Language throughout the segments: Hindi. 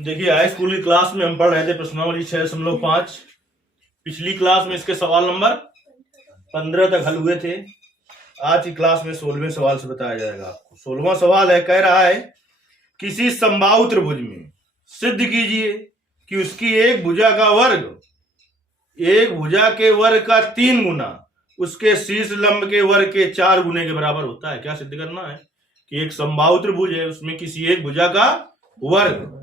देखिए हाई स्कूल की क्लास में हम पढ़ रहे थे प्रश्नावली 6.5। पिछली क्लास में इसके सवाल नंबर 15 तक हल हुए थे। आज की क्लास में 16वें सवाल से बताया जाएगा आपको। 16वां सवाल है, कह रहा है किसी समबाहु त्रिभुज में सिद्ध कीजिए कि उसकी एक भुजा का वर्ग एक भुजा के वर्ग का 3 गुना उसके शीर्ष लंब के वर्ग के 4 गुने के बराबर होता है। क्या सिद्ध करना है कि एक समबाहु त्रिभुज है, उसमें किसी एक भुजा का वर्ग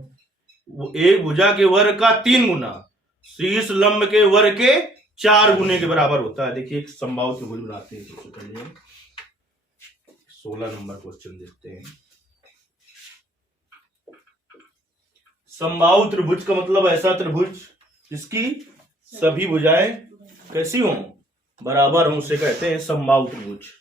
एक भुजा के वर्ग का 3 गुना शीर्ष लंब के वर्ग के 4 गुने के बराबर होता है। देखिए एक समबाहु त्रिभुज बनाते हैं। सबसे पहले 16 नंबर क्वेश्चन देखते हैं। समबाहु त्रिभुज का मतलब ऐसा त्रिभुज जिसकी सभी भुजाएं कैसी हों, बराबर हों, उसे कहते हैं समबाहु त्रिभुज।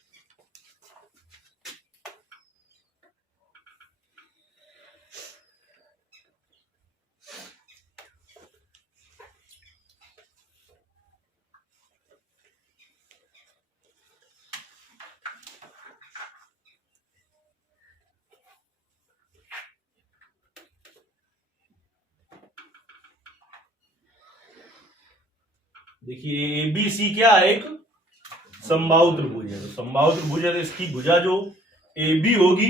देखिए ABC क्या है, एक समबाहु त्रिभुज है। तो समबाहु त्रिभुज है तो इसकी भुजा जो AB होगी,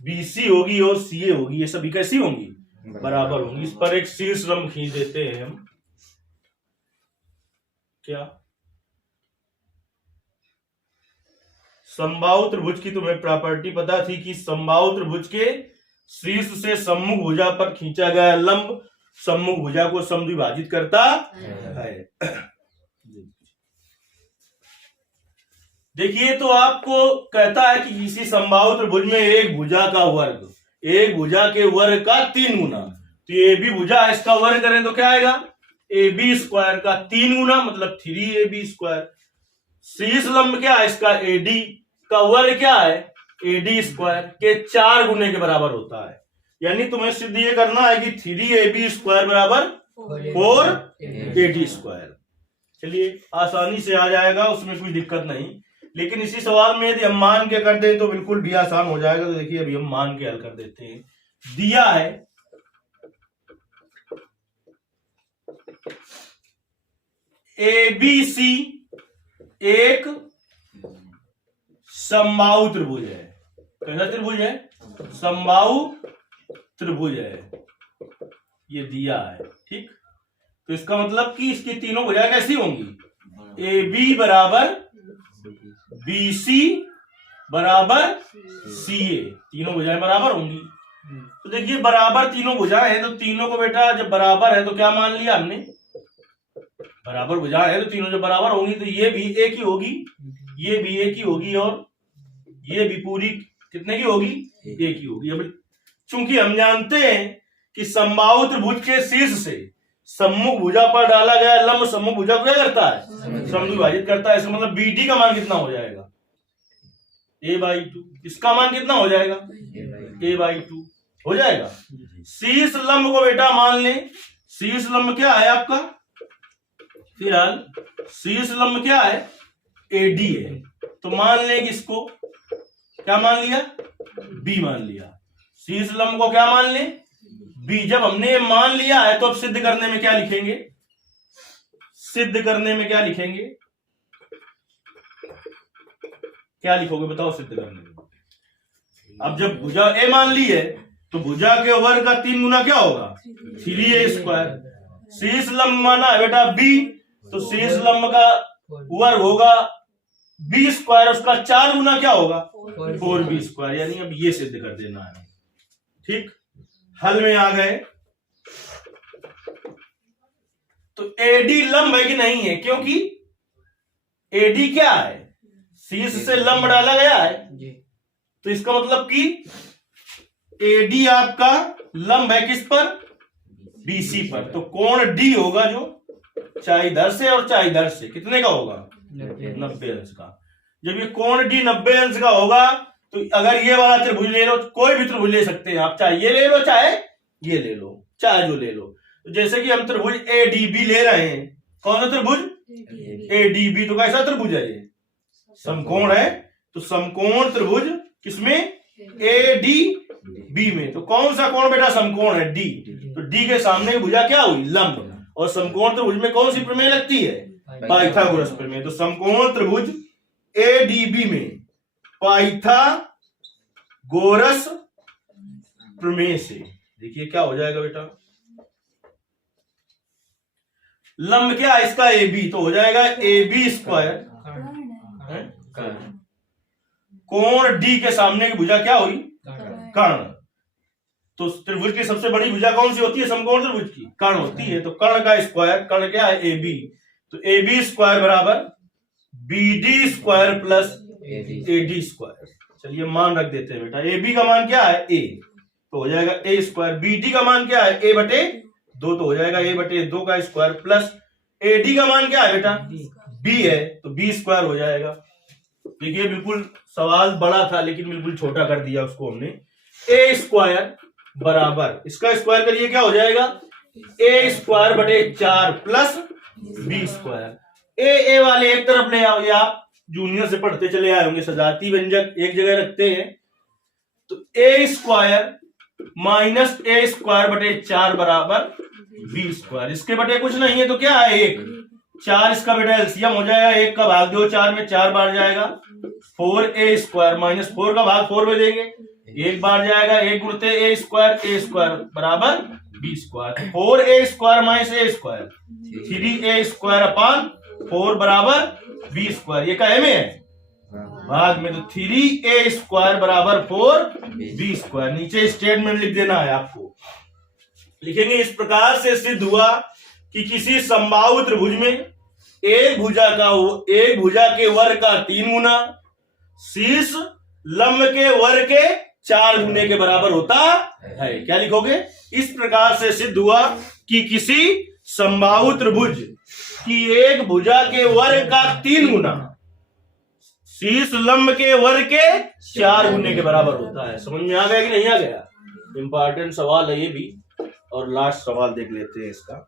BC होगी और CA होगी, ये सभी कैसी होंगी, बराबर होंगी। इस पर एक शीर्ष लंब खींच देते हैं हम। क्या समबाहु त्रिभुज की तुम्हें प्रॉपर्टी पता थी कि समबाहु त्रिभुज के शीर्ष से सम्मुख भुजा पर खींचा गया लंब सम्मुख भुजा को समद्विभाजित करता है। देखिए तो आपको कहता है कि किसी समबाहु त्रिभुज में एक भुजा का वर्ग एक भुजा के वर्ग का 3 गुना, तो ये भी भुजा इसका वर्ग करें तो क्या आएगा, AB स्क्वायर का 3 गुना मतलब 3AB स्क्वायर। शीर्ष लंब क्या है इसका, AD का वर्ग क्या है, AD स्क्वायर के 4 गुने के बराबर होता है। यानी तुम्हें सिद्ध ये करना है कि 3AB स्क्वायर बराबर 4AD स्क्वायर। चलिए आसानी से आ जाएगा, उसमें कोई दिक्कत नहीं। लेकिन इसी सवाल में यदि हम मान के कर दें तो बिल्कुल भी आसान हो जाएगा। तो देखिए अभी हम मान के हल कर देते हैं। दिया है ABC एक समबाहु त्रिभुज है। कैसा त्रिभुज है, समबाहु त्रिभुज है, ये दिया है। ठीक, तो इसका मतलब कि इसकी तीनों भुजाएं कैसी होंगी, AB बराबर BC बराबर CA, तीनों भुजाएं बराबर होंगी। तो देखिए बराबर तीनों भुजाएं हैं, तो तीनों को बेटा जब बराबर है तो क्या मान लिया हमने, बराबर भुजाएं है तो तीनों जब बराबर होंगी तो ये भी एक ही होगी, ये भी एक ही होगी और ये भी पूरी कितने की होगी, एक ही होगी। अब चूंकि हम जानते हैं कि समबाहु त्रिभुज के शीर्ष से सम्मुख भुजा पर डाला गया लंब सम्मुख भुजा को क्या करता है, समद्विभाजित करता है। इसका मतलब BD का मान कितना हो जाएगा, A/2। इसका मान कितना हो जाएगा, A/2 हो जाएगा। शीर्ष लंब को बेटा मान ले, शीर्ष लंब क्या है आपका, फिलहाल शीर्ष लंब क्या है, AD है। तो मान ले कि इसको क्या मान लिया, B मान लिया। शीर्ष लंब को क्या मान ले, B। जब हमने मान लिया है तो अब सिद्ध करने में क्या लिखेंगे, सिद्ध करने में क्या लिखेंगे, क्या लिखोगे बताओ सिद्ध करने में। अब जब भुजा A मान ली है तो भुजा के वर्ग का 3 गुना क्या होगा, 3A स्क्वायर। शीर्ष लंब माना है बेटा B, तो शीर्ष लंब का वर्ग होगा B स्क्वायर, उसका 4 गुना क्या होगा, 4B स्क्वायर। यानी अब ये सिद्ध कर देना है। ठीक, हल में आ गए। तो AD लंब है कि नहीं है, क्योंकि AD क्या है, शीर्ष से लंब डाला गया है, तो इसका मतलब कि AD आपका लंब है किस पर, BC पर। तो कोण D होगा जो चाहे इधर से और चाहे इधर से कितने का होगा, 90 अंश का। जब ये कोण D 90 अंश का होगा तो अगर ये वाला त्रिभुज ले लो, कोई भी त्रिभुज ले सकते हैं आप, चाहे ये ले लो चाहे ये ले लो, चाहे जो ले लो। तो जैसे कि हम त्रिभुज ADB ले रहे हैं, कौन सा त्रिभुज, ADB। तो कैसा त्रिभुज है, ये समकोण है। तो समकोण त्रिभुज किसमें, ए डी बी में। तो कौन सा कोण बेटा समकोण है? डी। तो डी के सामने की भुजा क्या हुई? लंब। और समकोण त्रिभुज में कौन सी प्रमेय लगती है? पाइथागोरस प्रमेय। तो समकोण त्रिभुज ए डी बी में पाइथागोरस प्रमेय से देखिए क्या हो जाएगा बेटा, लंब क्या है इसका? A B. तो हो जाएगा ए बी स्क्वायर। कोण डी के सामने की भुजा क्या हुई? कर्ण। तो त्रिभुज की सबसे बड़ी भुजा कौन सी होती है? समकोण त्रिभुज की कर्ण होती है। तो कर्ण का स्क्वायर, कर्ण क्या है? A B. तो ए बी स्क्वायर बराबर B D square plus A D square. चलिए मान रख देते हैं बेटा। ए बी का मान क्या है? ए। तो हो जाएगा ए स्क्वायर। बी डी का मान क्या है? ए बटे दो। तो हो जाएगा ए बटे दो का स्क्वायर प्लस ए डी का मान क्या है बेटा? बी है। तो बी स्क्वायर हो जाएगा। देखिए बिल्कुल सवाल बड़ा था लेकिन बिल्कुल छोटा कर दिया उसको हमने। ए स्क्वायर बराबर इसका स्क्वायर करिए क्या हो जाएगा? ए स्क्वायर बटे 4 प्लस बी स्क्वायर। ए वाले एक तरफ ले आओ। ये आप जूनियर से पढ़ते चले आए होंगे, सजाती व्यंजक एक जगह रखते हैं। तो ए स्क्वायर माइनस ए स्क्वायर बटे 4 बराबर बी स्क्वायर। इसके बटे कुछ नहीं है तो क्या है? 1। 4 इसका बेटा एलसीएम हो जाएगा। 1 का भाग दो 4 में, 4 बार जाएगा। 4a स्क्वायर माइनस 4 का भाग 4 में देंगे, 1 बार जाएगा। 1 गुणते ए स्क्वायर बराबर B square. 4a square minus A square 3a square upon 4 बराबर बी स्क्वायर। ये का में है भाग में। तो 3a स्क्वायर बराबर 4b स्क्वायर। नीचे स्टेटमेंट लिख देना है आपको। लिखेंगे इस प्रकार से सिद्ध हुआ कि किसी समबाहु त्रिभुज में एक भुजा के वर्ग का 3 गुना शीर्ष लंब के वर्ग के 4 गुने के बराबर होता है। क्या लिखोगे? इस प्रकार से सिद्ध हुआ कि किसी समबाहु त्रिभुज की एक भुजा के वर्ग का 3 गुना शीर्ष लंब के वर्ग के 4 गुने के बराबर होता है। समझ में आ गया कि नहीं आ गया? इंपॉर्टेंट सवाल है ये भी। और लास्ट सवाल देख लेते हैं इसका।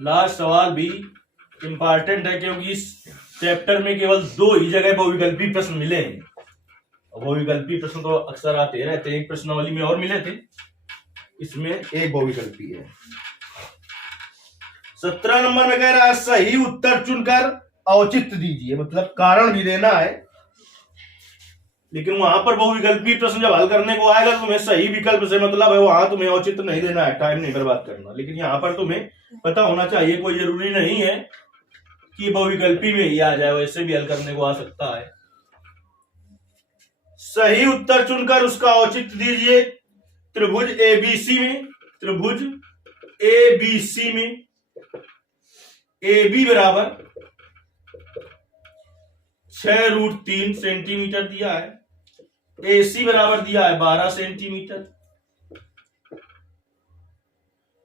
लास्ट सवाल भी इंपॉर्टेंट है क्योंकि इस चैप्टर में केवल 2 ही जगह बहुविकल्पी प्रश्न मिले हैं। बहुविकल्पी प्रश्न तो अक्सर आते रहते हैं। एक प्रश्नावली में और मिले थे, इसमें एक बहुविकल्पी है। 17 नंबर में कह रहा है सही उत्तर चुनकर औचित्य दीजिए। मतलब कारण भी देना है, लेकिन वहां पर बहुविकल्पी प्रश्न जब हल करने को आएगा तो तुम्हें सही विकल्प से मतलब है, वहां तुम्हें औचित्य नहीं देना है, टाइम नहीं बर्बाद करना। लेकिन यहाँ पर तुम्हें पता होना चाहिए, कोई जरूरी नहीं है कि बहुविकल्पी में ही आ जाए, वैसे भी हल करने को आ सकता है। सही उत्तर चुनकर उसका औचित्य दीजिए। त्रिभुज एबीसी में ए बी बराबर 6√3 सेंटीमीटर दिया है। AC बराबर दिया है 12 सेंटीमीटर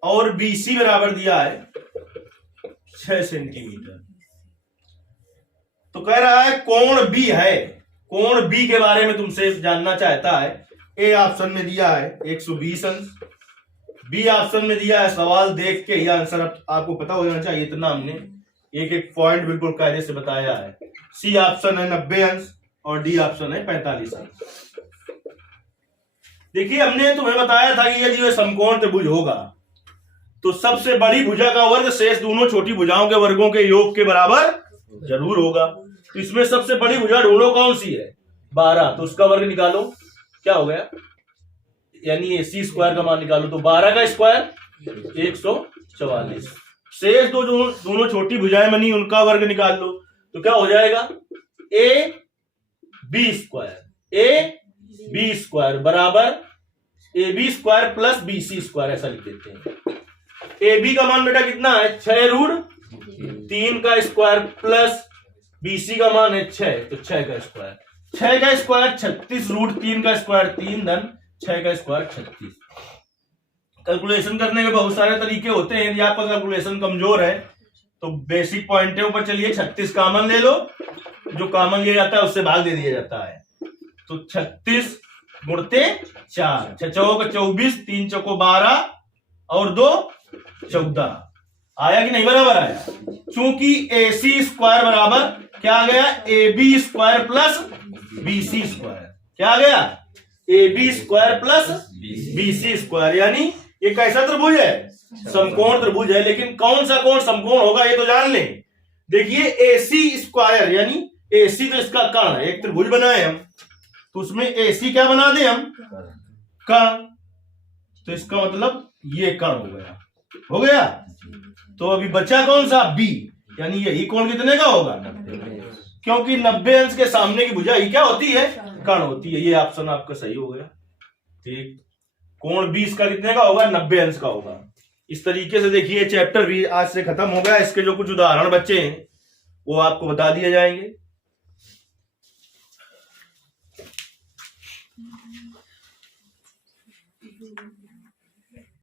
और BC बराबर दिया है 6 सेंटीमीटर। तो कह रहा है कोण B है। कोण B के बारे में तुमसे जानना चाहता है। A ऑप्शन में दिया है 120 अंश, B ऑप्शन में दिया है, सवाल देख के ही आंसर आपको पता हो जाना चाहिए, इतना हमने एक एक पॉइंट बिल्कुल कायदे से बताया है। C ऑप्शन है 90 अंश और D ऑप्शन है 45 अंश। देखिए हमने तुम्हें बताया था कि यदि वह समकोण त्रिभुज होगा तो सबसे बड़ी भुजा का वर्ग शेष दोनों छोटी भुजाओं के वर्गों के योग के बराबर जरूर होगा। तो इसमें सबसे बड़ी भुजा ढूंढो कौन सी है? 12। तो उसका वर्ग निकालो, क्या हो गया? यानी AC स्क्वायर का मान निकालो। तो 12 का स्क्वायर 144। शेष दोनों छोटी भुजाएं बनी, उनका वर्ग निकाल लो। तो क्या हो जाएगा? AB स्क्वायर बराबर AB square plus BC square, ऐसा लिख देते हैं। AB का मान बेटा कितना है? 6√3 का स्क्वायर प्लस BC का मान है 6, तो 6 का स्क्वायर। 6 का स्क्वायर 36, √3 का स्क्वायर 3 धन 6 का स्क्वायर 36। कैलकुलेशन करने के बहुत सारे तरीके होते हैं। यदि आपका कैलकुलेशन कमजोर है तो बेसिक पॉइंट पर चलिए 36 कॉमन ले लो, जो कॉमन लिया जाता है उससे भाग दे दिया जाता है। तो 36 गुणते 4, 6 चौक 24, 3 चौको 12 और 2 14। आया कि नहीं? बराबर आया। चूंकि AC स्क्वायर बराबर क्या आ गया? AB square plus BC square. क्या आ गया? AB square plus BC square, यानी ये कैसा त्रिभुज है? समकोण त्रिभुज है। लेकिन कौन सा कोण समकोण होगा ये तो जान लें। देखिए AC स्क्वायर यानी AC तो इसका कर्ण है, एक त्रिभुज बनाए हम तो उसमें AC क्या बना दे हम? कर्ण। तो इसका मतलब ये कर्ण हो गया। हो गया। तो अभी बचा कौन सा? B, यानी यही कोण कितने का होगा? क्योंकि 90 अंश के सामने की भुजा ही क्या होती है? कर्ण होती है। ये ऑप्शन आपका सही हो गया। ठीक, कोण 20 का कितने का होगा? 90 अंश का होगा। इस तरीके से देखिए चैप्टर भी आज से खत्म हो गया। इसके जो कुछ उदाहरण बचे हैं वो आपको बता दिए जाएंगे।